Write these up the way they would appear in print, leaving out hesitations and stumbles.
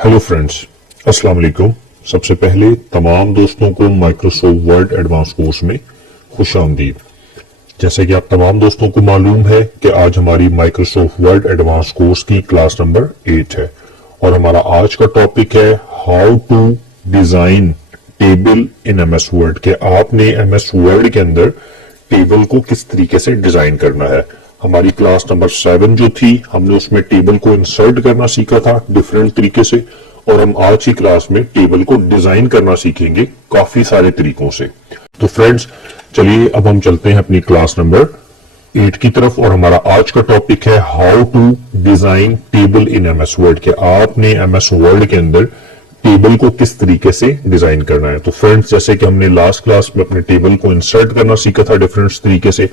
Hello friends, अस्सलाम वालेकुम। सबसे पहले तमाम दोस्तों को माइक्रोसॉफ्ट वर्ड एडवांस कोर्स में खुश आमदीद। जैसे कि आप तमाम दोस्तों को मालूम है कि आज हमारी माइक्रोसॉफ्ट वर्ड एडवांस कोर्स की क्लास नंबर 8 है और हमारा आज का टॉपिक है how to design table in MS Word के आपने एमएस वर्ड के अंदर टेबल को किस तरीके से डिजाइन करना है। हमारी क्लास नंबर 7 जो थी हमने उसमें टेबल को इंसर्ट करना सीखा था डिफरेंट तरीके से, और हम आज की क्लास में टेबल को डिजाइन करना सीखेंगे काफी सारे तरीकों से। तो फ्रेंड्स चलिए अब हम चलते हैं अपनी क्लास नंबर 8 की तरफ और हमारा आज का टॉपिक है how to design table in MS Word के आपने एमएस वर्ड के अंदर टेबल को किस तरीके से डिजाइन करना है। तो फ्रेंड्स जैसे कि हमने लास्ट क्लास में अपने टेबल को इंसर्ट करना सीखा था डिफरेंट तरीके से,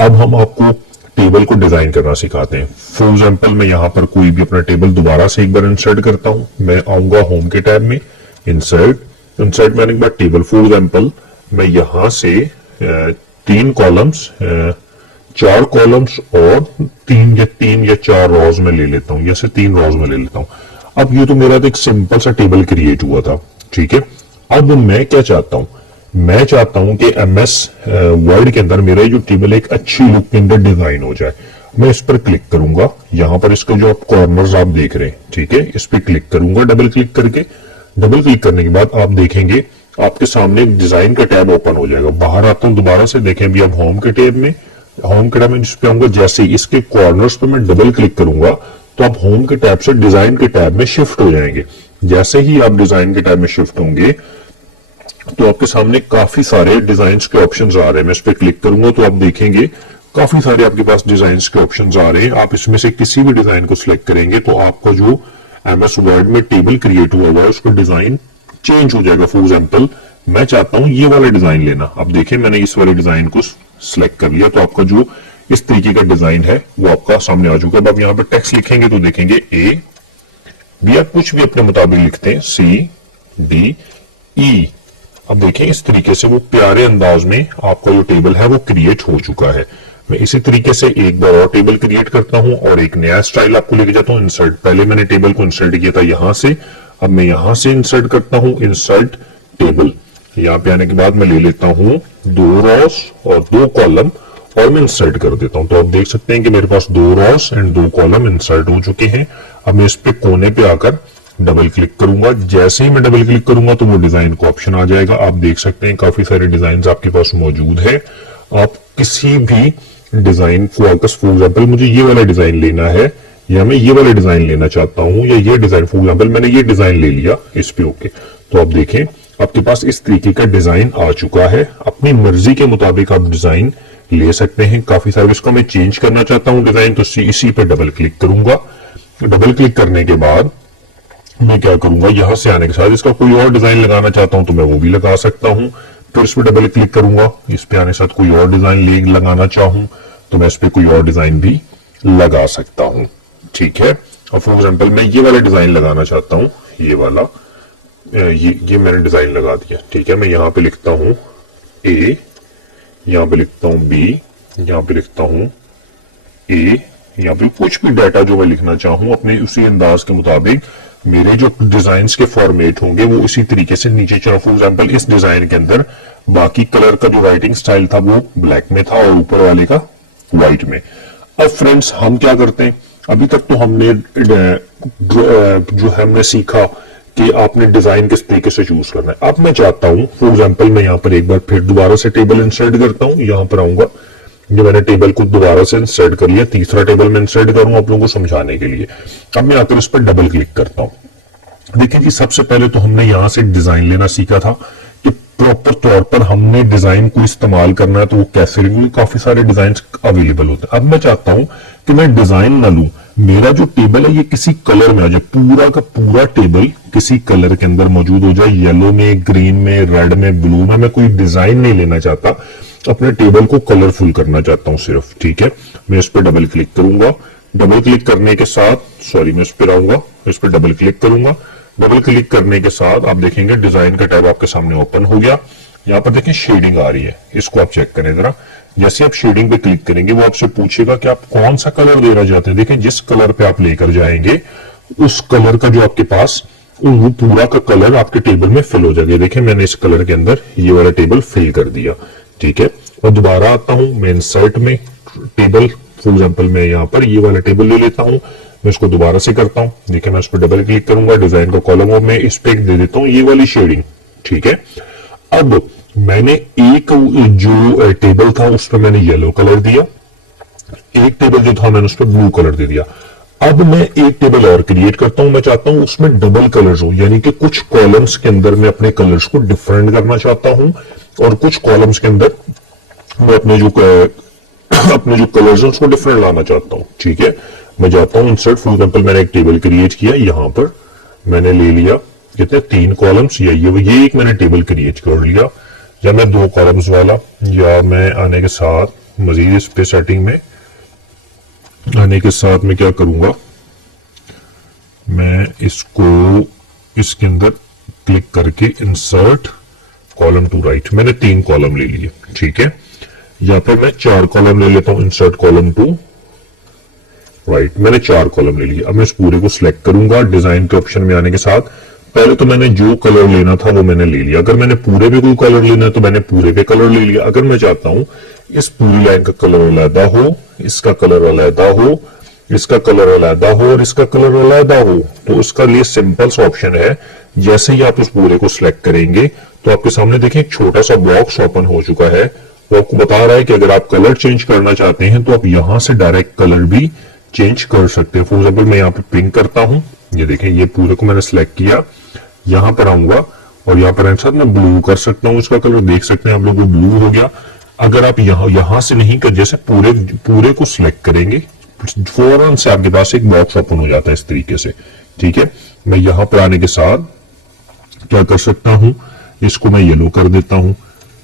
अब हम आपको टेबल को डिजाइन करना सिखाते हैं। फॉर एग्जांपल मैं यहां पर कोई भी अपना टेबल दोबारा से एक बार इंसर्ट करता हूं। मैं आऊंगा होम के टैब में, इंसर्ट मैंने एक बार टेबल। फॉर एग्जांपल मैं यहां से 3 कॉलम्स 4 कॉलम्स और 3 या 4 रोज में ले लेता हूं, जैसे 3 रोज में ले लेता हूं। अब ये तो मेरा तो एक सिंपल सा टेबल क्रिएट हुआ था, ठीक है। अब मैं क्या चाहता हूं, मैं चाहता हूं कि एमएस वर्ड के अंदर मेरा जो टेबल एक अच्छी लुक के अंदर डिजाइन हो जाए। मैं इस पर क्लिक करूंगा, यहां पर इसका जो आप कॉर्नर्स आप देख रहे हैं, ठीक है, इस पर क्लिक करूंगा डबल क्लिक करके। डबल क्लिक करने के बाद आप देखेंगे आपके सामने एक डिजाइन का टैब ओपन हो जाएगा। बाहर आता हूं दोबारा से, देखें अभी अब होम के टैब में जिस पे आऊंगा, जैसे इसके कॉर्नर्स पे मैं डबल क्लिक करूंगा तो आप होम के टैब से डिजाइन के टैब में शिफ्ट हो जाएंगे। जैसे ही आप डिजाइन के टैब में शिफ्ट होंगे तो आपके सामने काफी सारे डिजाइन के ऑप्शंस आ रहे हैं। मैं इस पे क्लिक करूंगा तो आप देखेंगे काफी सारे आपके पास डिजाइन के ऑप्शंस आ रहे हैं। आप इसमें से किसी भी डिजाइन को सिलेक्ट करेंगे तो आपका जो एमएस वर्ड में टेबल क्रिएट हुआ हुआ है उसका डिजाइन चेंज हो जाएगा। फॉर एग्जांपल मैं चाहता हूं ये वाला डिजाइन लेना। अब देखें मैंने इस वाले डिजाइन को सिलेक्ट कर लिया तो आपका जो इस तरीके का डिजाइन है वो आपका सामने आ चुका है। अब आप यहां पर टेक्स्ट लिखेंगे तो देखेंगे ए बी, आप कुछ भी अपने मुताबिक लिखते हैं, सी डी ई। अब देखिए इस तरीके से वो प्यारे अंदाज में आपका जो टेबल है वो क्रिएट हो चुका है। मैं इसी तरीके से एक बार और टेबल क्रिएट करता हूं और एक नया स्टाइल आपको लेके जाता हूं। इंसर्ट, पहले मैंने टेबल को इंसर्ट किया था यहां से, अब मैं यहां से इंसर्ट करता हूं इंसर्ट टेबल। यहां पे आने के बाद मैं ले लेता हूं 2 रोज और 2 कॉलम और मैं इंसर्ट कर देता हूं। तो आप देख सकते हैं कि मेरे पास 2 रोज एंड 2 कॉलम इंसर्ट हो चुके हैं। अब मैं इस पे कोने पे आकर डबल क्लिक करूंगा। जैसे ही मैं डबल क्लिक करूंगा तो वो डिजाइन का ऑप्शन आ जाएगा। आप देख सकते हैं काफी सारे डिजाइन आपके पास मौजूद है। आप किसी भी डिजाइन फोकस, फॉर एग्जांपल मुझे ये वाला डिजाइन लेना है या मैं ये वाला डिजाइन लेना चाहता हूं या ये डिजाइन, फॉर एग्जांपल मैंने ये डिजाइन ले लिया इस पे, ओके। तो आप देखें आपके पास इस तरीके का डिजाइन आ चुका है। अपनी मर्जी के मुताबिक आप डिजाइन ले सकते हैं। काफी सारे, इसको मैं चेंज करना चाहता हूं डिजाइन तो इसी पे डबल क्लिक करूंगा। डबल क्लिक करने के बाद मैं क्या करूंगा, यहां से आने के साथ इसका कोई और डिजाइन लगाना चाहता हूं तो मैं वो भी लगा सकता हूं। फिर इस पर डबल क्लिक करूंगा, इस पे आने के साथ कोई और डिजाइन लगाना चाहूं तो मैं इस पे कोई और डिजाइन भी लगा सकता हूं, ठीक है। और फॉर एग्जांपल मैं ये वाला डिजाइन लगाना चाहता हूं, ये वाला, ये मैंने डिजाइन लगा दिया, ठीक है। मैं यहां पे लिखता हूं ए, यहां पे लिखता हूं बी, यहां पे लिखता हूं ए, यहां पे कुछ भी डाटा जो मैं लिखना चाहूं अपने उसी अंदाज के मुताबिक मेरे जो डिजाइन्स के फॉर्मेट होंगे वो इसी तरीके से नीचे चलो। फॉर एग्जांपल इस डिजाइन के अंदर बाकी कलर का जो राइटिंग स्टाइल था वो ब्लैक में था और ऊपर वाले का व्हाइट में। अब फ्रेंड्स हम क्या करते हैं, अभी तक तो हमने जो हमने सीखा कि आपने डिजाइन किस तरीके से चूज करना है। अब मैं चाहता हूं, फॉर एग्जांपल मैं यहां पर एक बार फिर दोबारा से टेबल इंसर्ट करता हूं। यहां पर आऊंगा, जो मैंने टेबल को दोबारा से इंसर्ट कर लिया, तीसरा टेबल में इंसर्ट करूंगा आप लोगों को समझाने के लिए। अब मैं आकर इस पर डबल क्लिक करता हूं। देखिए कि सबसे पहले तो हमने यहां से डिजाइन लेना सीखा था कि प्रॉपर तौर पर हमने डिजाइन को इस्तेमाल करना है तो वो कैसे, काफी सारे डिजाइन अवेलेबल होते हैं। अब मैं चाहता हूं कि मैं डिजाइन ना लूं, मेरा जो टेबल है ये किसी कलर में आ जाए, पूरा का पूरा टेबल किसी कलर के अंदर मौजूद हो जाए, येलो में, ग्रीन में, रेड में, ब्लू में। मैं कोई डिजाइन नहीं लेना चाहता, अपने टेबल को कलरफुल करना चाहता हूं सिर्फ, ठीक है। मैं इस पर डबल क्लिक करूंगा। डबल क्लिक करने के साथ, सॉरी मैं इस पर आऊंगा, इस पर डबल क्लिक करूंगा। डबल क्लिक करने के साथ आप देखेंगे डिजाइन का टैब आपके सामने ओपन हो गया। यहां पर देखिए शेडिंग आ रही है, इसको आप चेक करें जरा। जैसे आप शेडिंग पे क्लिक करेंगे वो आपसे पूछेगा कि आप कौन सा कलर देना चाहते हैं। देखें जिस कलर पे आप लेकर जाएंगे उस कलर का जो आपके पास वो पूरा का कलर आपके टेबल में फिल हो जाएगा। देखिए मैंने इस कलर के अंदर ये वाला टेबल फिल कर दिया, ठीक है। और दोबारा आता हूं मैं इंसर्ट में टेबल, फॉर एग्जांपल मैं यहाँ पर ये वाला टेबल ले लेता हूं, मैं इसको दोबारा से करता हूं। देखिए मैं इस पर डबल क्लिक करूंगा, डिजाइन का कॉलम, और मैं इस पे दे देता हूं ये वाली शेडिंग, ठीक है। अब मैंने एक जो टेबल था उस पर मैंने येलो कलर दिया, एक टेबल जो था मैंने उस पर ब्लू कलर दे दिया। अब मैं एक टेबल और क्रिएट करता हूं, मैं चाहता हूं उसमें डबल कलर्स हो, यानी कि कुछ कॉलम्स के अंदर मैं अपने कलर्स को डिफरेंट करना चाहता हूं और कुछ कॉलम्स के अंदर मैं अपने जो कलर्स हैं उसको डिफरेंट लाना चाहता हूं, ठीक है। मैं जाता हूं इंसर्ट, फॉर एग्जांपल मैंने एक टेबल क्रिएट किया, यहां पर मैंने ले लिया कितने 3 कॉलम्स, या ये एक मैंने टेबल क्रिएट कर लिया, या मैं 2 कॉलम्स वाला, या मैं आने के साथ मजीद इस पे सेटिंग में आने के साथ मैं क्या करूंगा, मैं इसको इसके अंदर क्लिक करके इंसर्ट कॉलम टू राइट, मैंने 3 कॉलम ले लिए, ठीक है। या फिर मैं 4 कॉलम ले लेता हूं, इंसर्ट कॉलम टू राइट, मैंने 4 कॉलम ले लिए। अब मैं इस पूरे को सिलेक्ट करूंगा डिजाइन के ऑप्शन में आने के साथ। पहले तो मैंने जो कलर लेना था वो मैंने ले लिया, अगर मैंने पूरे पे कोई कलर लेना है तो मैंने पूरे पे कलर ले लिया। अगर मैं चाहता हूं इस पूरी लाइन का कलर अलहदा हो, इसका कलर अलहदा हो, इसका कलर अलहदा हो और इसका कलर अलहदा हो, तो उसका लिए सिंपल सा ऑप्शन है। जैसे ही आप उस पूरे को सिलेक्ट करेंगे तो आपके सामने देखिए एक छोटा सा बॉक्स ओपन हो चुका है, वो आपको बता रहा है कि अगर आप कलर चेंज करना चाहते हैं तो आप यहां से डायरेक्ट कलर भी चेंज कर सकते हैं। फॉर एग्जाम्पल मैं यहाँ पे पिंक करता हूं, ये देखें ये पूरे को मैंने सिलेक्ट किया, यहां पर आऊंगा और यहां पर साथ मैं ब्लू कर सकता हूं, इसका कलर देख सकते हैं आप लोग, ब्लू हो गया। अगर आप यहां से नहीं कर, जैसे पूरे को सिलेक्ट करेंगे फौरन से आपके पास एक बॉक्स ओपन हो जाता है इस तरीके से, ठीक है। मैं यहां पर आने के साथ क्या कर सकता हूं, इसको मैं येलो कर देता हूं।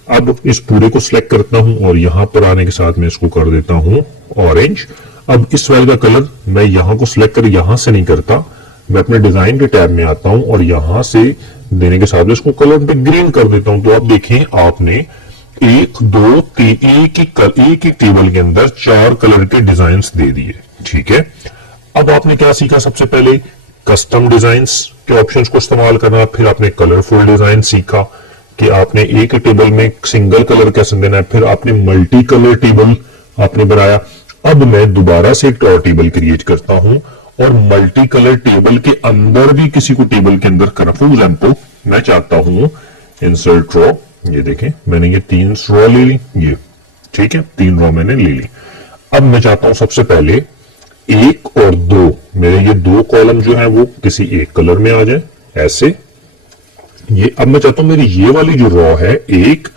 अब इस पूरे को सिलेक्ट करता हूं और यहां पर आने के साथ मैं इसको कर देता हूं ऑरेंज। अब इस वाले का कलर मैं यहां को सिलेक्ट कर यहां से नहीं करता, मैं अपने डिजाइन के टैब में आता हूं और यहां से देने के साथ इसको कलर पे ग्रीन कर देता हूं। तो आप देखें आपने 1 2 3 एक ही टेबल के अंदर 4 कलर के डिजाइन दे दिए, ठीक है। अब आपने क्या सीखा, सबसे पहले कस्टम डिजाइन्स के ऑप्शंस को इस्तेमाल करना, फिर आपने कलरफुल डिजाइन सीखा कि आपने एक टेबल में सिंगल कलर कैसे देना है, फिर आपने मल्टी कलर टेबल आपने बनाया। अब मैं दोबारा से एक और टेबल क्रिएट करता हूं और मल्टी कलर टेबल के अंदर भी किसी को टेबल के अंदर करना। फॉर एग्जाम्पल मैं चाहता हूं इंसर्ट रो, ये देखें मैंने ये 3 रो ले ली, ये ठीक है 3 रो मैंने ले ली। अब मैं चाहता हूं सबसे पहले 1 और 2 मेरे ये 2 कॉलम जो है वो किसी एक कलर में आ जाए ऐसे। ये अब मैं चाहता हूं मेरी ये वाली जो रो है 1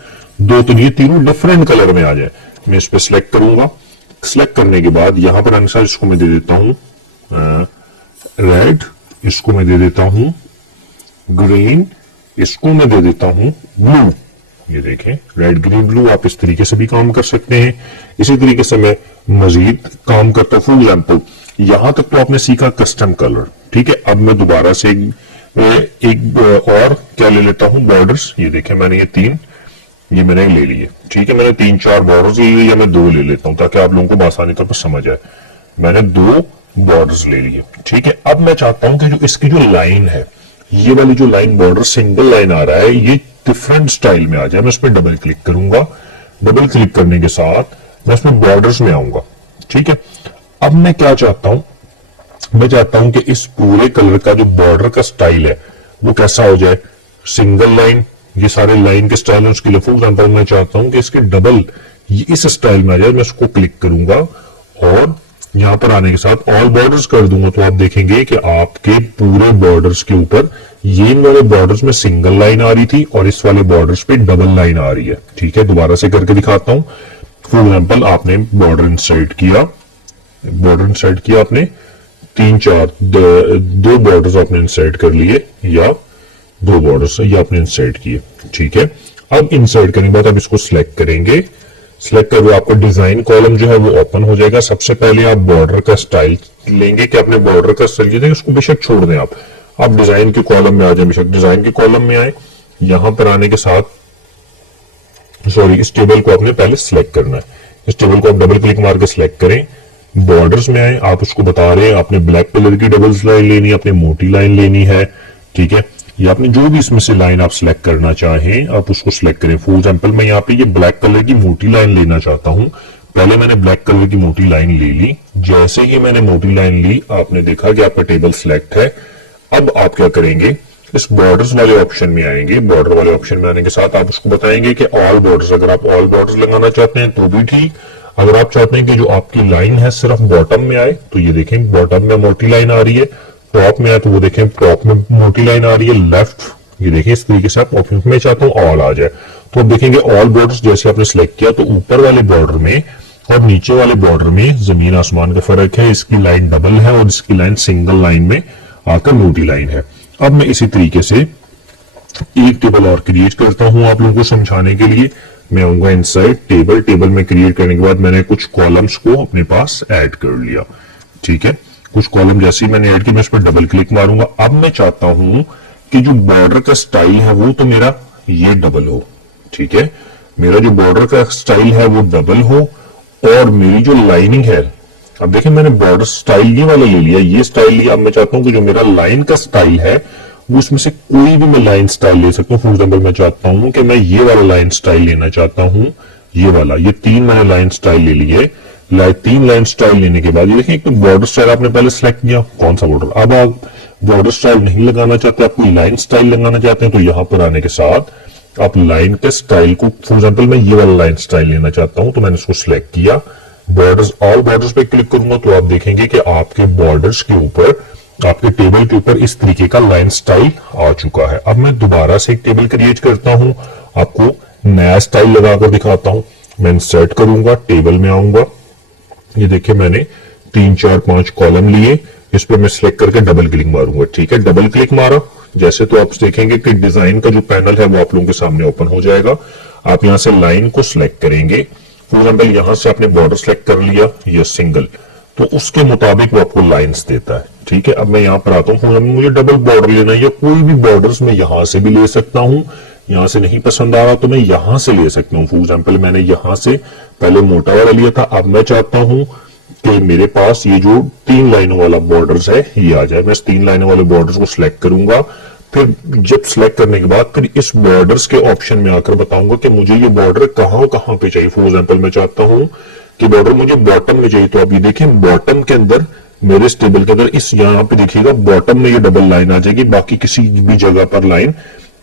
2 तो ये तीनों डिफरेंट कलर में आ जाए। मैं इस पर सिलेक्ट करूंगा, सिलेक्ट करने के बाद यहां पर अनुसार इसको मैं दे देता हूं रेड, इसको मैं दे देता हूं ग्रीन, इसको मैं दे देता हूं ब्लू। ये देखें रेड ग्रीन ब्लू, आप इस तरीके से भी काम कर सकते हैं। इसी तरीके से मैं मजीद काम करता हूं। फॉर एग्जाम्पल यहां तक तो आपने सीखा कस्टम कलर, ठीक है। अब मैं दोबारा से एक और क्या ले लेता हूं, बॉर्डर्स। ये देखें मैंने ये 3 ये मैंने ले लिए, ठीक है। मैंने 3-4 बॉर्डर्स ले लिए, या मैं 2 ले लेता हूं ताकि आप लोगों को आसानी तौर पर समझ आए। मैंने 2 बॉर्डर्स ले लिए, ठीक है। अब मैं चाहता हूं कि जो इसकी जो लाइन है, ये वाली जो लाइन बॉर्डर सिंगल लाइन आ रहा है, ये डिफरेंट स्टाइल में आ जाए। मैं उस पर डबल क्लिक करूंगा, डबल क्लिक करने के साथ मैं उसमें बॉर्डर्स में आऊंगा, ठीक है। अब मैं क्या चाहता हूं, मैं चाहता हूं कि इस पूरे कलर का जो बॉर्डर का स्टाइल है वो कैसा हो जाए, सिंगल लाइन, ये सारे लाइन के स्टाइल है उसके लिए। फॉर एग्जाम्पल मैं चाहता हूं कि इसके डबल इस स्टाइल में आ जाए। मैं उसको क्लिक करूंगा और यहां पर आने के साथ ऑल बॉर्डर्स कर दूंगा, तो आप देखेंगे कि आपके पूरे बॉर्डर्स के ऊपर ये वाले बॉर्डर्स में सिंगल लाइन आ रही थी और इस वाले बॉर्डर्स पे डबल लाइन आ रही है, ठीक है। दोबारा से करके दिखाता हूं। फॉर एग्जाम्पल आपने बॉर्डर इंसर्ट किया, आपने 3-4 2 बॉर्डर्स आपने इंसर्ट कर लिए, या 2 बॉर्डर्स ये आपने इंसर्ट किए, ठीक है। अब इंसर्ट करने के बाद आप इसको सिलेक्ट करेंगे, सिलेक्ट करके आपका डिजाइन कॉलम जो है वो ओपन हो जाएगा। सबसे पहले आप बॉर्डर का स्टाइल लेंगे कि आपने बॉर्डर का स्टाइल देंगे, उसको बेशक छोड़ दें आप डिजाइन के कॉलम में आ जाए, बेशक डिजाइन के कॉलम में आए। यहां पर आने के साथ इस टेबल को आपने पहले सिलेक्ट करना है, इस टेबल को आप डबल क्लिक मार के सिलेक्ट करें, बॉर्डर्स में आए, आप उसको बता रहे हैं आपने ब्लैक कलर की डबल लाइन लेनी है, आपने मोटी लाइन लेनी है, ठीक है। ये आपने जो भी इसमें से लाइन आप सिलेक्ट करना चाहें आप उसको सिलेक्ट करें। फॉर एग्जांपल मैं यहाँ पे ये ब्लैक कलर की मोटी लाइन लेना चाहता हूं। पहले मैंने ब्लैक कलर की मोटी लाइन ले ली। जैसे ही मैंने मोटी लाइन ली आपने देखा कि आपका टेबल सिलेक्ट है। अब आप क्या करेंगे, इस बॉर्डर्स वाले ऑप्शन में आएंगे। बॉर्डर वाले ऑप्शन में आने के साथ आप उसको बताएंगे कि ऑल बॉर्डर्स, अगर आप ऑल बॉर्डर्स लगाना चाहते हैं तो भी ठीक। अगर आप चाहते हैं कि जो आपकी लाइन है सिर्फ बॉटम में आए, तो ये देखें बॉटम में मोटी लाइन आ रही है, टॉप में आए तो वो देखें टॉप में मोटी लाइन आ रही है, लेफ्ट ये देखिए इस तरीके से आप ऑप्शन में चाहते हो ऑल आ जाए। तो आप देखेंगे ऑल बॉर्डर्स जैसे आपने सिलेक्ट किया तो ऊपर वाले बॉर्डर में और नीचे वाले बॉर्डर में जमीन आसमान का फर्क है। इसकी लाइन डबल है और इसकी लाइन सिंगल लाइन में आकर मोटी लाइन है। अब मैं इसी तरीके से एक टेबल और क्रिएट करता हूं आप लोगों को समझाने के लिए। मैं आऊंगा इनसाइड टेबल। टेबल में क्रिएट करने के बाद मैंने कुछ कॉलम्स को अपने पास ऐड कर लिया, ठीक है। कुछ कॉलम जैसे ही मैंने ऐड किया मैं इस पर डबल क्लिक मारूंगा। अब मैं चाहता हूं कि जो बॉर्डर का स्टाइल है वो तो मेरा ये डबल हो, ठीक है। मेरा जो बॉर्डर का स्टाइल है वो डबल हो और मेरी जो लाइनिंग है, अब देखिए मैंने बॉर्डर स्टाइल ये वाला ले लिया, ये स्टाइल लिया। अब मैं चाहता हूं कि जो मेरा लाइन का स्टाइल है वो इसमें से कोई भी मैं लाइन स्टाइल ले सकता हूं। फॉर एग्जाम्पल मैं चाहता हूं कि मैं ये वाला लाइन स्टाइल लेना चाहता हूं, ये वाला, ये तीन मैंने लाइन स्टाइल ले लिए। तीन लाइन स्टाइल लेने के बाद ये देखिए एक तो बॉर्डर स्टाइल आपने पहले सेलेक्ट किया, कौन सा बॉर्डर। अब आप बॉर्डर स्टाइल नहीं लगाना चाहते, आप कोई लाइन स्टाइल लगाना चाहते हैं तो यहां पर आने के साथ आप लाइन के स्टाइल को, फॉर एग्जाम्पल मैं ये वाला लाइन स्टाइल लेना चाहता हूं तो मैंने इसको सिलेक्ट किया। बॉर्डर्स, ऑल बॉर्डर्स पे क्लिक करूंगा तो आप देखेंगे कि आपके बॉर्डर्स के ऊपर, आपके टेबल के ऊपर इस तरीके का लाइन स्टाइल आ चुका है। अब मैं दोबारा से एक टेबल क्रिएट करता हूं, आपको नया स्टाइल लगाकर दिखाता हूं। मैं इंसर्ट करूंगा, टेबल में आऊंगा, ये देखिए मैंने 3 4 5 कॉलम लिए, इस पर मैं सिलेक्ट करके डबल क्लिक मारूंगा, ठीक है। डबल क्लिक मारा जैसे तो आप देखेंगे कि डिजाइन का जो पैनल है वो आप लोगों के सामने ओपन हो जाएगा। आप यहां से लाइन को सिलेक्ट करेंगे। फॉर एग्जाम्पल यहां से आपने बॉर्डर सेलेक्ट कर लिया, ये सिंगल, तो उसके मुताबिक वो आपको लाइंस देता है, ठीक है। अब मैं यहां पर आता हूं, मुझे डबल बॉर्डर लेना है या कोई भी बॉर्डर्स मैं यहां से भी ले सकता हूं। यहां से नहीं पसंद आ रहा तो मैं यहां से ले सकता हूं। फॉर एग्जाम्पल मैंने यहां से पहले मोटा वाला लिया था, अब मैं चाहता हूं कि मेरे पास ये जो 3 लाइनों वाला बॉर्डर्स है ये आ जाए। मैं इस 3 लाइनों वाले बॉर्डर्स को सिलेक्ट करूंगा। फिर जब सिलेक्ट करने के बाद फिर इस बॉर्डर्स के ऑप्शन में आकर बताऊंगा कि मुझे ये बॉर्डर कहां कहां पे चाहिए। फॉर एग्जाम्पल मैं चाहता हूं कि बॉर्डर मुझे बॉटम में चाहिए, तो आप ये देखें बॉटम के अंदर, मेरे इस टेबल के अंदर इस यहां पे देखिएगा बॉटम में ये डबल लाइन आ जाएगी, बाकी किसी भी जगह पर लाइन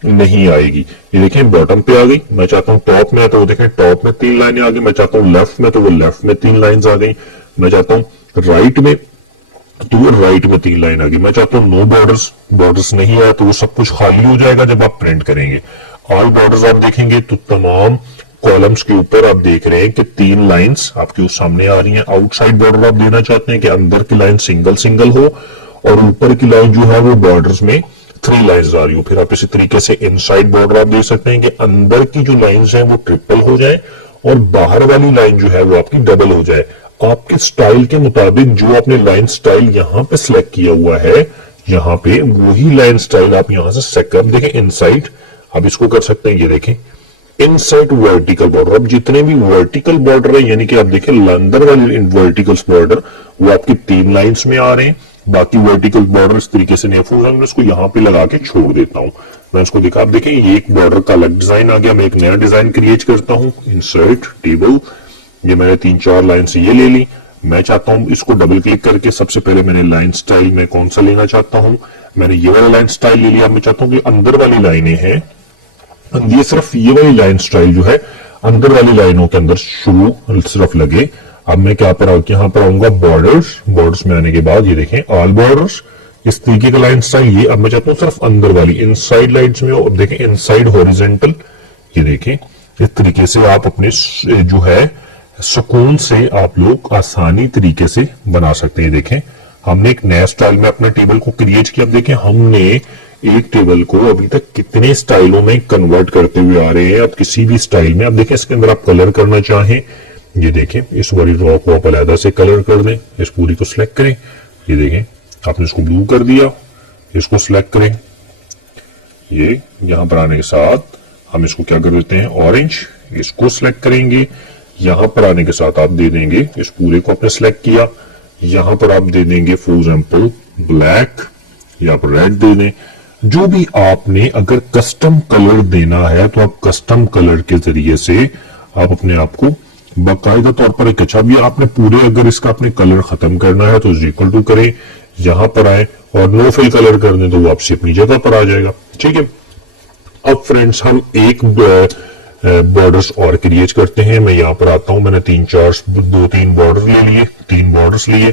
नहीं आएगी। ये देखें बॉटम पे आ गई। मैं चाहता हूं टॉप में है तो वो देखें टॉप में 3 लाइनें आ गई। मैं चाहता हूं लेफ्ट में तो वो लेफ्ट में 3 लाइन्स आ गई। मैं चाहता हूं राइट में तो वो राइट में 3 लाइन आ गई। मैं चाहता हूं नो बॉर्डर्स, बॉर्डर्स नहीं आया तो वो सब कुछ खाली हो जाएगा जब आप प्रिंट करेंगे। ऑल बॉर्डर्स आप देखेंगे तो तमाम कॉलम्स के ऊपर आप देख रहे हैं कि 3 लाइंस आपके सामने आ रही हैं। आउटसाइड बॉर्डर आप देना चाहते हैं कि अंदर की लाइन सिंगल सिंगल हो और ऊपर की लाइन जो है वो बॉर्डर्स में 3 लाइंस आ रही हो। फिर आप इसी तरीके से इनसाइड बॉर्डर आप देख सकते हैं कि अंदर की जो लाइंस हैं वो ट्रिपल हो जाए और बाहर वाली लाइन जो है वो आपकी डबल हो जाए। आपके स्टाइल के मुताबिक जो आपने लाइन स्टाइल यहां पे सिलेक्ट किया हुआ है, यहां पे वही लाइन स्टाइल आप यहां से सेट कर देखें। इनसाइड आप इसको कर सकते हैं, ये देखें इनसाइड वर्टिकल बॉर्डर। अब जितने भी वर्टिकल बॉर्डर है यानी कि आप देखें अंदर वाले वर्टिकल बॉर्डर वो आपकी 3 लाइंस में आ रहे हैं, बाकी वर्टिकल बॉर्डर इस तरीके से नहीं है। मैं इसको यहां पे लगा के छोड़ देता हूं। मैं इसको दिखा, आप देखें ये एक बॉर्डर का अलग डिजाइन आ गया। मैं एक नया डिजाइन क्रिएट करता हूं, इंसर्ट टेबल, ये मैंने 3 4 लाइन से ये ले ली। मैं चाहता हूं इसको डबल क्लिक करके सबसे पहले मैंने लाइन स्टाइल में कौन सा लेना चाहता हूं, मैंने ये वाला लाइन स्टाइल ले लिया। मैं चाहता हूं कि अंदर वाली लाइनें हैं, ये सिर्फ ये वाली लाइन स्टाइल जो है अंदर वाली लाइनों के अंदर शुरू सिर्फ लगे। अब मैं क्या पर यहां पर आऊंगा बॉर्डर्स। बॉर्डर्स में आने के बाद ये देखें ऑल बॉर्डर्स, इस तरीके का लाइन स्टाइल ये। अब मैं चाहता हूं सिर्फ अंदर वाली इनसाइड लाइन्स में हो। अब देखें इनसाइड हॉरिजॉन्टल, ये देखें इस तरीके से आप अपने जो है सुकून से आप लोग आसानी तरीके से बना सकते हैं। देखें हमने एक नया स्टाइल में अपने टेबल को क्रिएट किया। अब देखें हमने एक टेबल को अभी तक कितने स्टाइलों में कन्वर्ट करते हुए आ रहे हैं। अब किसी भी स्टाइल में, अब देखें इसके अंदर आप कलर करना चाहें, ये देखें इस वाली ड्रॉ को आप अलग से कलर कर दें, इस पूरी को सिलेक्ट करें, ये देखें आपने इसको ब्लू कर दिया, इसको सिलेक्ट करें, ये यहां पर आने के साथ हम इसको क्या कर देते हैं ऑरेंज, इसको सिलेक्ट करेंगे। यहां पर आने के साथ आप दे देंगे, इस पूरे को आपने सिलेक्ट किया, यहां पर आप दे देंगे फॉर एग्जाम्पल ब्लैक या आप रेड दे दें। जो भी आपने अगर कस्टम कलर देना है तो आप कस्टम कलर के जरिए से आप अपने आप को बाकायदा तौर पर एक अच्छा भी आपने पूरे अगर इसका अपने कलर खत्म करना है तो इक्वल टू करें, यहां पर आए और नो फिल कलर कर दें तो वापसी अपनी जगह पर आ जाएगा। ठीक है, अब फ्रेंड्स हम एक बॉर्डर्स और क्रिएट करते हैं। मैं यहां पर आता हूं, मैंने दो तीन बॉर्डर ले लिए, 3 बॉर्डर्स लिए,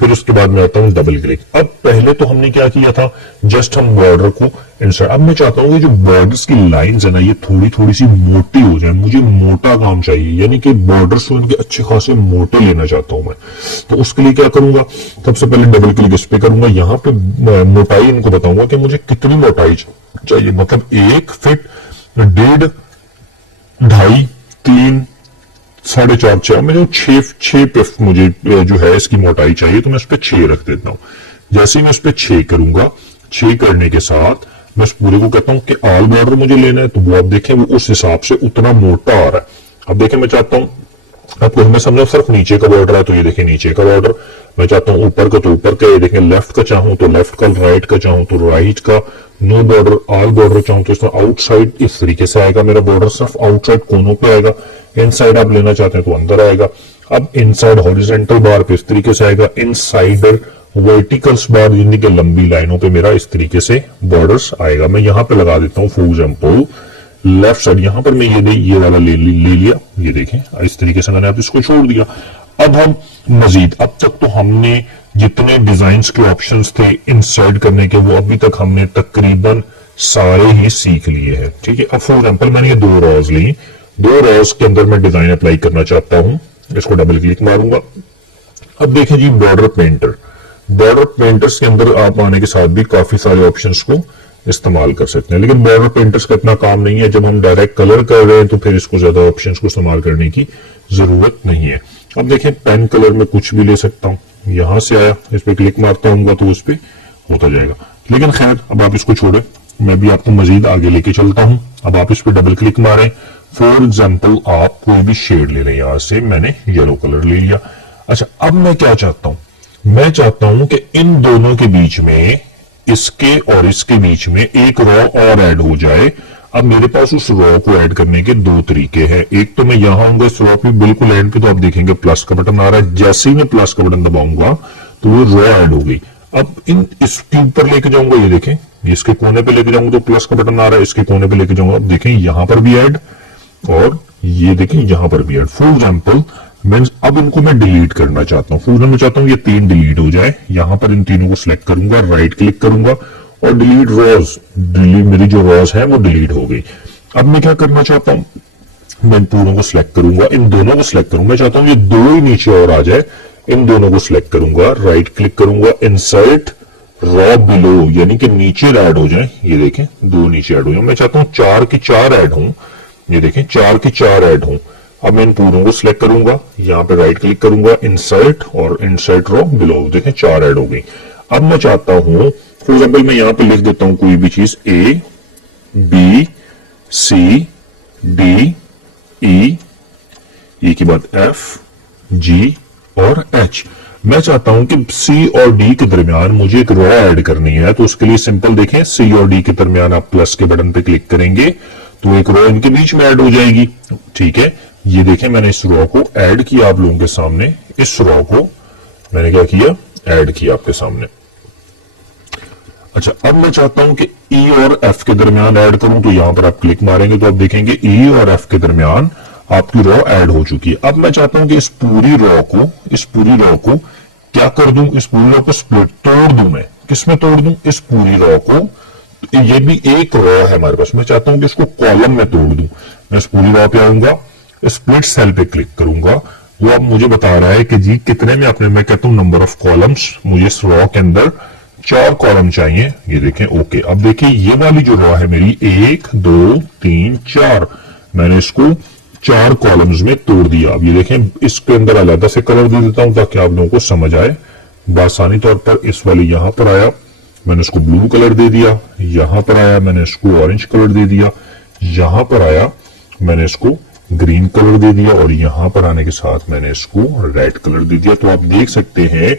फिर उसके बाद मैं आता हूं डबल क्लिक। अब पहले तो हमने क्या किया था, जस्ट हम बॉर्डर को इंसर्ट। अब मैं चाहता हूं कि जो बॉर्डर्स की लाइंस है ना ये थोड़ी थोड़ी सी मोटी हो जाए, मुझे मोटा काम चाहिए, यानी कि बॉर्डर्स को इनके अच्छे खासे मोटे लेना चाहता हूं मैं। तो उसके लिए क्या करूंगा, सबसे पहले डबल क्लिक इस पे करूंगा, यहां पे मोटाई इनको बताऊंगा कि मुझे कितनी मोटाई चाहिए, मतलब 1 फीट, 1.5, 2.5, 3, 4.5, 6, मुझे 6 पे मुझे जो है इसकी मोटाई चाहिए, तो मैं इस पे 6 रख देता हूं। जैसे ही मैं इस पे 6 करूंगा, 6 करने के साथ मैं इस पूरे को कहता हूं कि ऑल बॉर्डर मुझे लेना है, तो वो आप देखें वो उस हिसाब से उतना मोटा आ रहा है। अब देखें मैं चाहता हूं आपको हमें समझो सिर्फ नीचे का बॉर्डर है, तो ये देखें नीचे का बॉर्डर, मैं चाहता हूं ऊपर का तो ऊपर का, ये देखें लेफ्ट का चाहूं तो लेफ्ट का, राइट का चाहूं तो राइट का, नो बॉर्डर ऑल बॉर्डर चाहूं तो इस तरह आउटसाइड इस तरीके से आएगा मेरा बॉर्डर, सिर्फ आउटसाइड कोनों पे आएगा। इनसाइड आप लेना चाहते हैं तो अंदर आएगा। अब इनसाइड हॉरिजॉन्टल बार पे इस तरीके से आएगा, इनसाइड वर्टिकल्स बार यानी कि लंबी लाइनों पे मेरा इस तरीके से बॉर्डर्स आएगा। मैं यहां पे लगा देता हूं फॉर एग्जांपल लेफ्ट साइड, यहां पर मैं ये वाला ले लिया, ये देखें इस तरीके से मैंने आप इसको छोड़ दिया। अब हम मजीद, अब तक तो हमने जितने डिजाइन्स के ऑप्शंस थे इंसर्ट करने के वो अभी तक हमने तकरीबन सारे ही सीख लिए हैं। ठीक है, अब फॉर एग्जांपल मैंने ये 2 रॉज ली, 2 रॉज के अंदर मैं डिजाइन अप्लाई करना चाहता हूं, इसको डबल क्लिक मारूंगा। अब देखें जी बॉर्डर पेंटर, बॉर्डर पेंटर्स के अंदर आप आने के साथ भी काफी सारे ऑप्शंस को इस्तेमाल कर सकते हैं, लेकिन बॉर्डर पेंटर्स का इतना काम नहीं है। जब हम डायरेक्ट कलर कर रहे हैं तो फिर इसको ज्यादा ऑप्शंस को इस्तेमाल करने की जरूरत नहीं है। अब देखें पेन कलर में कुछ भी ले सकता हूं, यहां से आया इस पे क्लिक मारता हूँ तो उस पे होता जाएगा। लेकिन खैर अब आप इसको छोड़े, मैं भी आपको मजीद आगे लेके चलता हूं। अब आप इस पे डबल क्लिक मारें, फॉर एग्जाम्पल आप कोई भी शेड ले रहे हैं, यहां से मैंने येलो कलर ले लिया। अच्छा, अब मैं क्या चाहता हूं, मैं चाहता हूं कि इन दोनों के बीच में, इसके और इसके बीच में एक रॉ और ऐड हो जाए। अब मेरे पास उस रॉ को ऐड करने के 2 तरीके हैं। एक तो मैं यहां आऊंगा इस रॉ पे बिल्कुल एंड पे, तो आप देखेंगे प्लस का बटन आ रहा है, जैसे ही मैं प्लस का बटन दबाऊंगा तो वो रॉ ऐड हो गई। अब इसके ऊपर लेके जाऊंगा, ये देखें इसके कोने पे लेके जाऊंगा तो प्लस का बटन आ रहा है, इसके कोने पे लेके जाऊंगा, अब देखें यहां पर भी ऐड और ये देखें यहां पर भी ऐड। फॉर एग्जाम्पल अब इनको मैं डिलीट करना चाहता हूं, फॉर एग्जाम्पल चाहता हूं ये 3 डिलीट हो जाए। यहां पर इन तीनों को सिलेक्ट करूंगा, राइट क्लिक करूंगा और डिलीट रॉज, मेरी जो रॉज है वो डिलीट हो गई। अब मैं क्या करना चाहता हूं, मैं इन पूरों को सिलेक्ट करूंगा, इन दोनों को सिलेक्ट करूंगा, मैं चाहता हूं ये 2 ही नीचे और आ जाए, इन दोनों को सिलेक्ट करूंगा, राइट क्लिक करूंगा, इंसर्ट रॉ बिलो यानी कि नीचे ऐड हो जाए, ये देखें 2 नीचे ऐड हो जाए। मैं चाहता हूं 4 की 4 ऐड हूं, ये देखें 4 की 4 ऐड हूं। अब मैं इन पूरों को सिलेक्ट करूंगा, यहां पे राइट क्लिक करूंगा, इंसर्ट और इंसर्ट रॉ बिलो, देखें 4 ऐड हो गई। अब मैं चाहता हूं फॉर एग्जाम्पल मैं यहां पे लिख देता हूं कोई भी चीज, A B C D E के बाद एफ जी और एच। मैं चाहता हूं कि सी और डी के दरमियान मुझे एक रॉ ऐड करनी है, तो उसके लिए सिंपल देखें, सी और डी के दरमियान आप प्लस के बटन पे क्लिक करेंगे तो एक रॉ इनके बीच में ऐड हो जाएगी। ठीक है, ये देखें मैंने इस रॉ को ऐड किया आप लोगों के सामने, इस रॉ को मैंने क्या किया, ऐड किया आपके सामने। अच्छा, अब मैं चाहता हूं कि ई और एफ के दरमियान ऐड करूं, तो यहां पर आप क्लिक मारेंगे तो आप देखेंगे ई और एफ के दरमियान आपकी रॉ ऐड हो चुकी है। अब मैं चाहता हूं कि इस पूरी रॉ को क्या कर दूं, इस पूरी रॉ को स्प्लिट तोड़ दूं। मैं किसमें तोड़ दूं, इस पूरी रॉ को, तो ये भी एक रॉ है हमारे पास, मैं चाहता हूं कि इसको कॉलम में तोड़ दूं। मैं इस पूरी रॉ पे आऊंगा, स्प्लिट सेल पे क्लिक करूंगा, वो अब मुझे बता रहा है कि जी कितने में आपने, मैं कहता हूं नंबर ऑफ कॉलम्स, मुझे इस रॉ के अंदर 4 कॉलम चाहिए, ये देखें ओके। अब देखिए ये वाली जो रॉ है मेरी 1 2 3 4, मैंने इसको 4 कॉलम्स में तोड़ दिया। अब ये देखें इसके अंदर अलग से कलर दे देता हूं ताकि आप लोगों को समझ आए बासानी तौर पर। इस वाली यहां पर आया, मैंने इसको ब्लू कलर दे दिया, यहां पर आया मैंने इसको ऑरेंज कलर दे दिया, यहां पर आया मैंने इसको ग्रीन कलर दे दिया और यहां पर आने के साथ मैंने इसको रेड कलर दे दिया। तो आप देख सकते हैं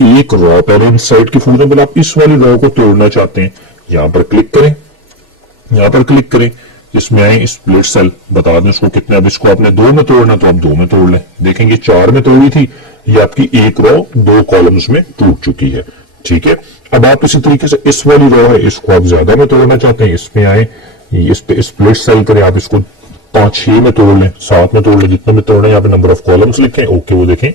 एक रॉ पहले इन साइड की, फॉर एग्जाम्पल आप इस वाली रॉ को तोड़ना चाहते हैं, यहां पर क्लिक करें, यहां पर क्लिक करें, इसमें आए स्प्लिट सेल, बता दें उसको कितने, अब इसको आपने 2 में तोड़ना तो आप 2 में तोड़ लें। देखेंगे 4 में तोड़ी थी, ये आपकी एक रो 2 कॉलम्स में टूट चुकी है। ठीक है, अब आप इसी तरीके से इस वाली रो है, इसको आप ज्यादा में तोड़ना चाहते हैं, इसमें आए, इस पे स्प्लिट सेल करें, आप इसको 5-6 में तोड़ लें, 7 में तोड़ लें, जितने में तोड़ना है यहाँ पे नंबर ऑफ कॉलम्स लिखें। ओके, वो देखें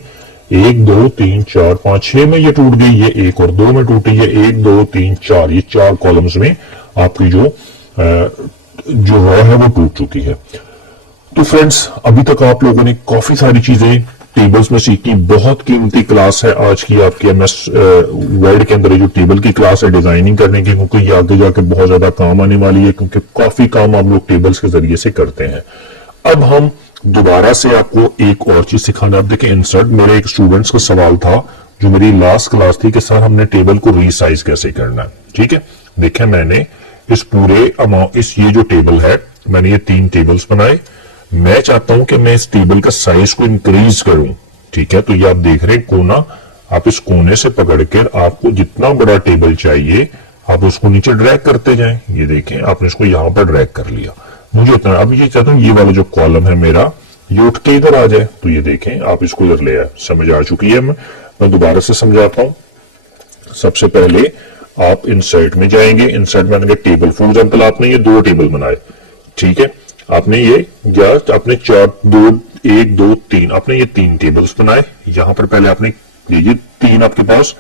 1 2 3 4 5 6 में ये टूट गई, ये 1 और 2 में टूटी है, 1 2 3 4, ये 4 कॉलम्स में आपकी जो रो है वो टूट चुकी है। तो फ्रेंड्स, अभी तक आप लोगों ने काफी सारी चीजें टेबल्स में सीखी, बहुत कीमती क्लास है आज की आपकी एमएस वर्ड के अंदर जो टेबल की क्लास है डिजाइनिंग करने की, क्योंकि ये आगे जाके बहुत ज्यादा काम आने वाली है, क्योंकि काफी काम आप लोग टेबल्स के जरिए से करते हैं। अब हम दोबारा से आपको एक और चीज सिखाना। आप देखें इंसर्ट, मेरे एक स्टूडेंट्स का सवाल था जो मेरी लास्ट क्लास थी कि सर हमने टेबल को रीसाइज कैसे करना है। ठीक है, देखें मैंने इस पूरे अमाउंट, इस ये जो टेबल है, मैंने ये 3 टेबल्स बनाए, मैं चाहता हूं कि मैं इस टेबल का साइज को इंक्रीज करूं। ठीक है, तो ये आप देख रहे हैं कोना, आप इस कोने से पकड़कर आपको जितना बड़ा टेबल चाहिए आप उसको नीचे ड्रैग करते जाएं। ये देखें आपने इसको यहां पर ड्रैग कर लिया, मुझे इतना, अब ये चाहता हूं ये वाला जो कॉलम है मेरा ये उठ के इधर आ जाए, तो ये देखें आप इसको इधर ले आए। समझ आ चुकी है, मैं दोबारा से समझाता हूं। सबसे पहले आप इंसर्ट में जाएंगे, इंसर्ट में आएंगे टेबल, फॉर एग्जांपल आपने ये 2 टेबल बनाए। ठीक है, आपने ये या आपने 4 2 1 2 3 आपने ये 3 टेबल्स बनाए। यहां पर पहले आपने ये 3 आपके पास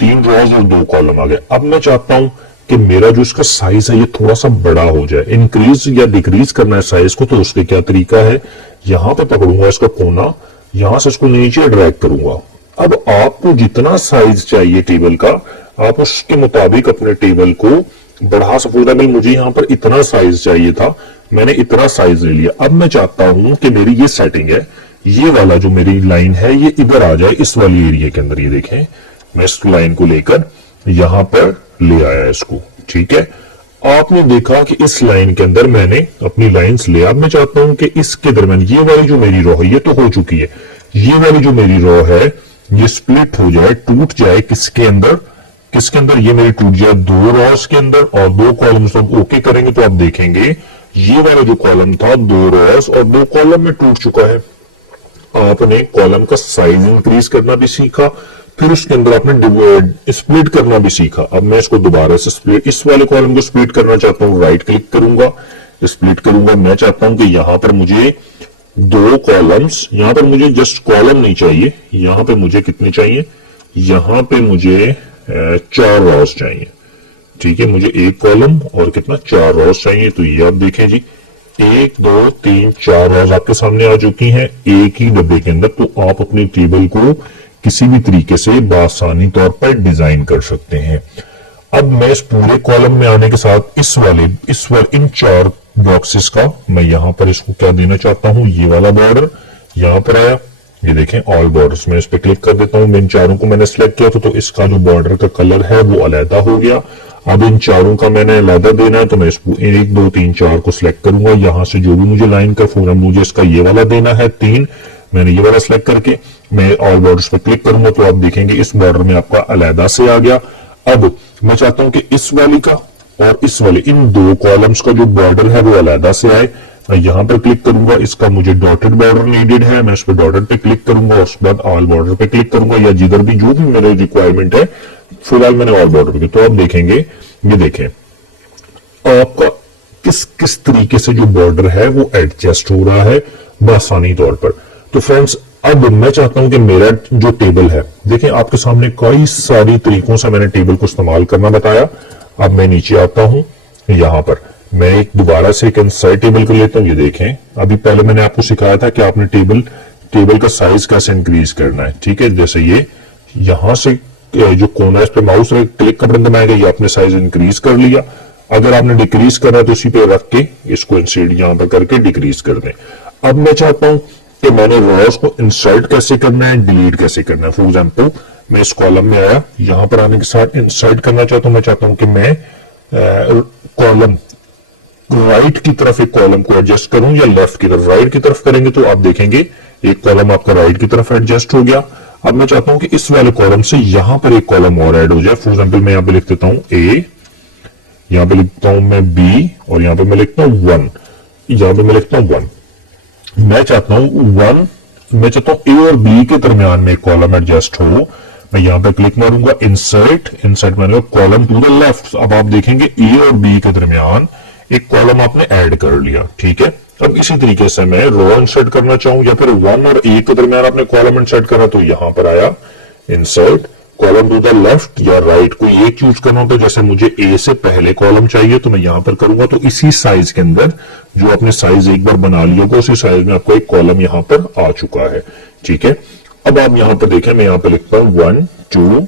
3 रॉज और 2 कॉलम आ गए। अब मैं चाहता हूं कि मेरा जो इसका साइज है ये थोड़ा सा बड़ा हो जाए, इंक्रीज या डिक्रीज करना है साइज को, तो उसके क्या तरीका है, यहां पे पकड़ूंगा इसका कोना, यहां से इसको नीचे ड्रैग करूंगा। अब आपको जितना साइज चाहिए टेबल का, आप उसके मुताबिक अपने टेबल को बढ़ा सकते हैं। मुझे यहां पर इतना साइज चाहिए था, मैंने इतना साइज ले लिया। अब मैं चाहता हूं कि मेरी ये सेटिंग है, ये वाला जो मेरी लाइन है ये इधर आ जाए, इस वाली एरिया के अंदर। ये देखें मैं इस लाइन को लेकर यहां पर ले आया इसको। ठीक है, आपने देखा कि इस लाइन के अंदर मैंने अपनी लाइंस ले, अब मैं चाहता हूं कि इसके दरमियान ये वाली जो मेरी रो है ये तो हो चुकी है, ये वाली जो मेरी रो है ये स्प्लिट हो जाए, टूट जाए, किसके अंदर ये मेरी टूट जाए 2 रॉस के अंदर और 2 कॉलम्स। हम ओके करेंगे तो आप देखेंगे ये वाला जो कॉलम था 2 रॉस और 2 कॉलम में टूट चुका है। आपने कॉलम का साइज इंक्रीज करना भी सीखा, फिर उसके अंदर आपने स्प्लिट करना भी सीखा। अब मैं इसको दोबारा से स्प्लिट, इस वाले कॉलम को स्प्लिट करना चाहता हूं, राइट क्लिक करूंगा, स्प्लिट करूंगा। मैं चाहता हूं कि यहां पर मुझे 2 कॉलम्स, यहां पर मुझे जस्ट कॉलम नहीं चाहिए, यहां पे मुझे कितने चाहिए, यहां पे मुझे 4 रॉस चाहिए। ठीक है, मुझे 1 कॉलम और कितना 4 रॉस चाहिए। तो ये आप देखें जी 1 2 3 4 रॉस आपके सामने आ चुकी हैं एक ही डब्बे के अंदर। तो आप अपनी टेबल को किसी भी तरीके से बासानी तौर पर डिजाइन कर सकते हैं। अब मैं इस पूरे कॉलम में आने के साथ इस वाले इन 4 बॉक्सेस का मैं यहां पर इसको क्या देना चाहता हूं, ये वाला बॉर्डर यहां पर आया, ये देखें ऑल बॉर्डर्स, मैं इस पे क्लिक कर देता हूं। इन चारों को मैंने सिलेक्ट किया था, तो इसका जो बॉर्डर का कलर है वो अलहदा हो गया। अब इन चारों का मैंने अलहदा देना है, तो मैं इसको 1 2 3 4 को सिलेक्ट करूंगा। यहां से जो भी मुझे लाइन का फॉर्म, मुझे इसका ये वाला देना है 3, मैंने ये वाला सिलेक्ट करके मैं ऑल बॉर्डर्स पे क्लिक करूंगा, तो आप देखेंगे इस बॉर्डर में आपका अलहदा से आ गया। अब मैं चाहता हूं कि इस वाली का और इस वाले इन 2 कॉलम्स का जो बॉर्डर है वो अलहदा से आए। मैं यहां पर क्लिक करूंगा, इसका मुझे डॉटेड बॉर्डर नीडेड है, मैं इस पर डॉटेड पे क्लिक करूंगा, उसके बाद ऑल बॉर्डर पे क्लिक करूंगा, या जिधर भी जो भी मेरे रिक्वायरमेंट है, फिलहाल मैंने ऑल बॉर्डर पे। तो आप देखेंगे, ये देखें आपका किस तरीके से जो बॉर्डर है वो एडजस्ट हो रहा है बासानी तौर पर। तो फ्रेंड्स, अब मैं चाहता हूं कि मेरा जो टेबल है, देखें आपके सामने कई सारी तरीकों से मैंने टेबल को इस्तेमाल करना बताया। अब मैं नीचे आता हूं, यहां पर मैं एक दोबारा से एक इंसर्ट टेबल कर लेता हूं। ये देखें, अभी पहले मैंने आपको सिखाया था कि आपने टेबल का साइज कैसे इंक्रीज करना है। ठीक है, जैसे ये यहां से जो कोना है इस पे माउस क्लिक का बटन दबाएंगे, ये आपने साइज इंक्रीज कर लिया। अगर आपने डिक्रीज करना है तो इसी पे रख के इसको इंसर्ट यहां पर करके डिक्रीज कर दें। अब मैं चाहता हूं कि मैंने रॉस को इंसर्ट कैसे करना है, डिलीट कैसे करना है। फॉर एग्जाम्पल मैं इस कॉलम में आया, यहां पर आने के साथ इंसर्ट करना चाहता हूं। मैं चाहता हूं कि मैं कॉलम राइट की तरफ एक कॉलम को एडजस्ट करूं या लेफ्ट की तरफ। राइट की तरफ करेंगे तो आप देखेंगे एक कॉलम आपका राइट की तरफ एडजस्ट हो गया। अब मैं चाहता हूं कि इस वाले कॉलम से यहां पर एक कॉलम और ऐड हो जाए। फॉर एग्जाम्पल मैं यहां पे लिख देता हूं ए, यहाँ पे लिखता हूं मैं बी और यहाँ पे मैं लिखता हूं 1, यहाँ पे मैं लिखता हूं 1। मैं चाहता हूं ए और बी के दरमियान में एक कॉलम एडजस्ट हो। मैं यहाँ पे क्लिक मारूंगा, इंसर्ट मैंने कॉलम टू द लेफ्ट। अब आप देखेंगे ए और बी के दरमियान एक कॉलम आपने ऐड कर लिया, ठीक है। अब इसी तरीके से मैं रो इंसर्ट करना चाहूं या फिर 1 और ए के दरमियान आपने कॉलम इंसर्ट करा, तो यहां पर आया insert column to the left या राइट, कोई एक चूज करना होता है। जैसे मुझे ए से पहले कॉलम चाहिए तो मैं यहां पर करूंगा, तो इसी साइज के अंदर जो आपने साइज एक बार बना लिया होगा उसी साइज में आपको एक कॉलम यहां पर आ चुका है, ठीक है। अब आप यहां पर देखें, मैं यहां पर लिखता हूं 1 2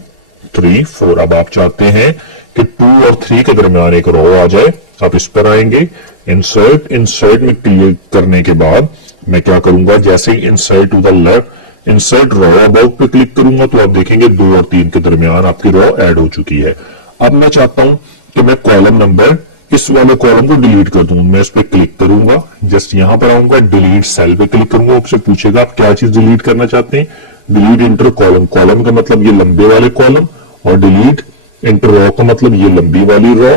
3 4। अब आप चाहते हैं कि 2 और 3 के दरमियान एक रो आ जाए, आप इस पर आएंगे, इंसर्ट में क्लिक करने के बाद मैं क्या करूंगा, जैसे ही insert to the left insert row above पे क्लिक करूंगा तो आप देखेंगे 2 और 3 के दरमियान आपकी रो ऐड हो चुकी है। अब मैं चाहता हूं कि मैं कॉलम नंबर इस वाले कॉलम को डिलीट कर दूं। मैं इस पे क्लिक करूंगा, जस्ट यहां पर आऊंगा, डिलीट सेल पे क्लिक करूंगा। आपसे पूछेगा आप क्या चीज डिलीट करना चाहते हैं। डिलीट इंटर कॉलम, कॉलम का मतलब ये लंबे वाले कॉलम, और डिलीट इंटर रो का मतलब ये लंबी वाली रो,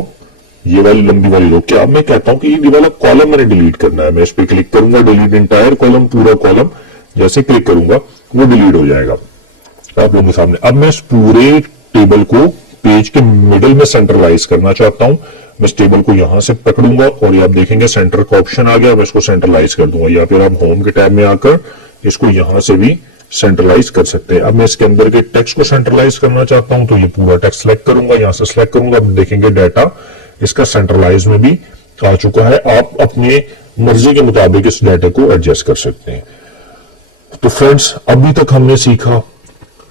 ये वाली लंबी वाली रो। क्या मैं कहता हूं कि ये वाला कॉलम मैंने डिलीट करना है, मैं इस पे क्लिक करूंगा, डिलीट इंटायर कॉलम, पूरा कॉलम जैसे क्लिक करूंगा वो डिलीट हो जाएगा आप लोगों के सामने। अब मैं इस पूरे टेबल को पेज के मिडिल में सेंट्रलाइज करना चाहता हूं। मैं इस टेबल को यहां से पकड़ूंगा और ये आप देखेंगे सेंटर का ऑप्शन आ गया, मैं इसको सेंट्रलाइज कर दूंगा, या फिर आप होम के टैब में आकर इसको यहां से भी सेंट्रलाइज कर सकते हैं। अब मैं इसके अंदर के टेक्स्ट को सेंट्रलाइज करना चाहता हूं, तो ये पूरा टेक्स्ट सेलेक्ट करूंगा, यहां से सेलेक्ट करूंगा, अब देखेंगे डाटा इसका सेंट्रलाइज में भी आ चुका है। आप अपने मर्जी के मुताबिक इस डाटा को एडजस्ट कर सकते हैं। तो फ्रेंड्स, अभी तक हमने सीखा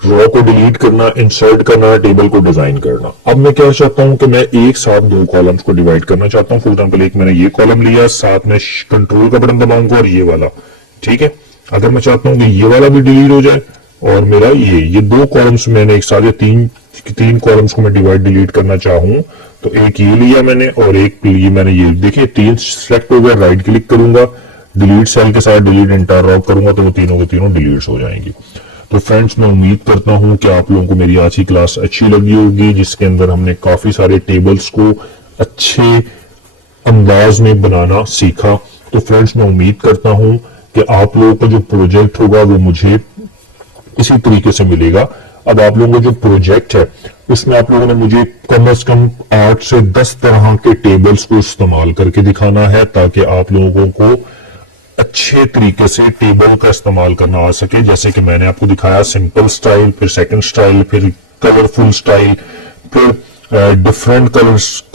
रो को डिलीट करना, इंसर्ट करना, टेबल को डिजाइन करना। अब मैं क्या चाहता हूं कि मैं एक साथ 2 कॉलम्स को डिवाइड करना चाहता हूं। फॉर एग्जांपल, एक मैंने ये कॉलम लिया, साथ में कंट्रोल का बटन दबाऊंगा और ये वाला, ठीक है। अगर मैं चाहता हूं कि ये वाला भी डिलीट हो जाए और मेरा ये 2 कॉलम्स मैंने एक साथ, तीन कॉलम्स को मैं डिलीट करना चाहूं, तो एक ये लिया मैंने और एक लिए मैंने ये, देखिए 3 सेलेक्ट हो गया। राइट क्लिक करूंगा, डिलीट सेल के साथ डिलीट इंटायर रॉ करूंगा तो वो तीनों के तीनों डिलीट हो जाएंगी। तो फ्रेंड्स, मैं उम्मीद करता हूं कि आप लोगों को मेरी आज की क्लास अच्छी लगी होगी, जिसके अंदर हमने काफी सारे टेबल्स को अच्छे अंदाज में बनाना सीखा। तो फ्रेंड्स, मैं उम्मीद करता हूं कि आप लोगों का जो प्रोजेक्ट होगा वो मुझे इसी तरीके से मिलेगा। अब आप लोगों का जो प्रोजेक्ट है उसमें आप लोगों ने मुझे कम से कम 8 से 10 तरह के टेबल्स को इस्तेमाल करके दिखाना है, ताकि आप लोगों को अच्छे तरीके से टेबल का इस्तेमाल करना आ सके। जैसे कि मैंने आपको दिखाया सिंपल स्टाइल, फिर सेकंड स्टाइल, फिर कलरफुल स्टाइल, फिर different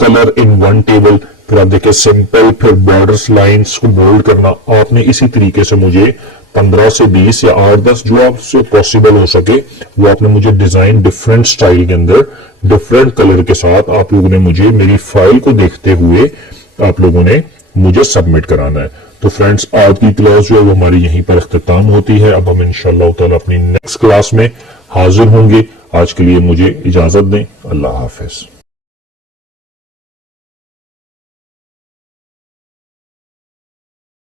colour in one table, फिर आप देखिए सिंपल, फिर बॉर्डर्स लाइंस को बोल्ड करना। आपने इसी तरीके से मुझे 15 से 20 या 8-10 जो आपसे पॉसिबल हो सके वो आपने मुझे डिजाइन डिफरेंट स्टाइल के अंदर डिफरेंट कलर के साथ आप लोगों ने मुझे मेरी फाइल को देखते हुए आप लोगों ने मुझे सबमिट कराना है। तो फ्रेंड्स, आज की क्लास जो है वो हमारी यहीं पर इख्तिताम होती है। अब हम इंशाअल्लाह ताला अपनी नेक्स्ट क्लास में हाजिर होंगे। आज के लिए मुझे इजाजत दें। अल्लाह हाफिज।